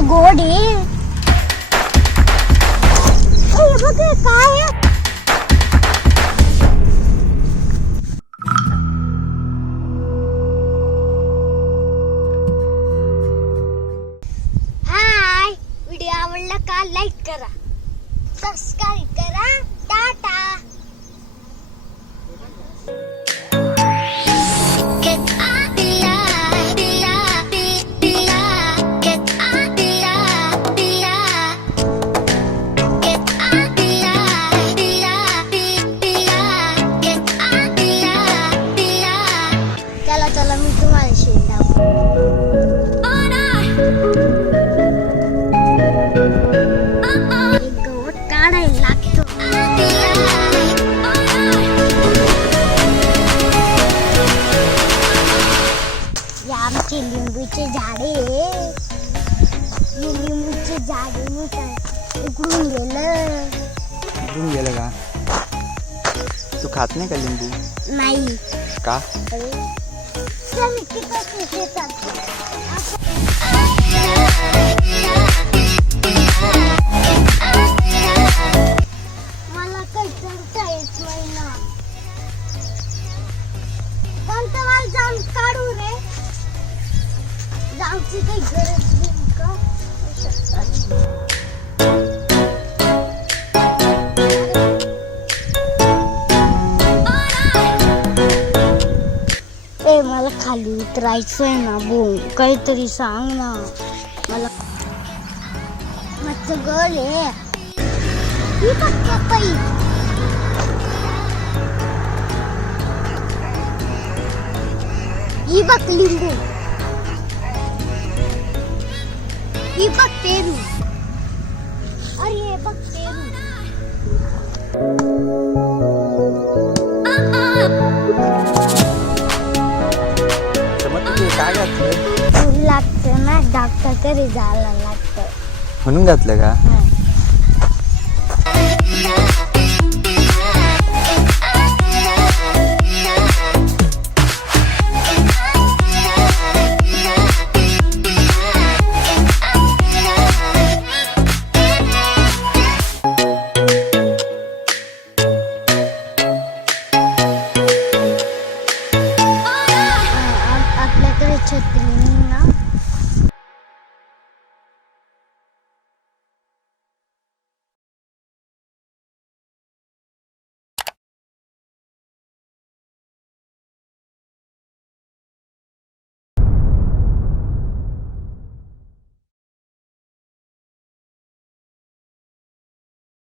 गोड आहे. बघ काय हाय, व्हिडिओ आवडला का लाईक करा, सबस्क्राईब करा. टाटा. चला मी तुम्हाला शेत एक गवत काढायला लागतो. हे आमचे लिंबूचे झाडे, लिंबूचे झाडे उकडून गेलं का? तू खात नाही का लिंबू? नाही का? मला काही करता येत नाही ना. कोणतं मला जाम काढू रे? जामची काही गरज नाही का? मला खाली उतरायचंय ना भाऊ, काहीतरी सांग ना मला. माझं घर आहे ही बघ पपई. ही बघ लिंबू. ही बघ पेरू. अरे बघ पेरू. काय घातलं? लागतं ना, डॉक्टर कडे जायला लागतं म्हणून घातलं का? आपल्याकडे छत्री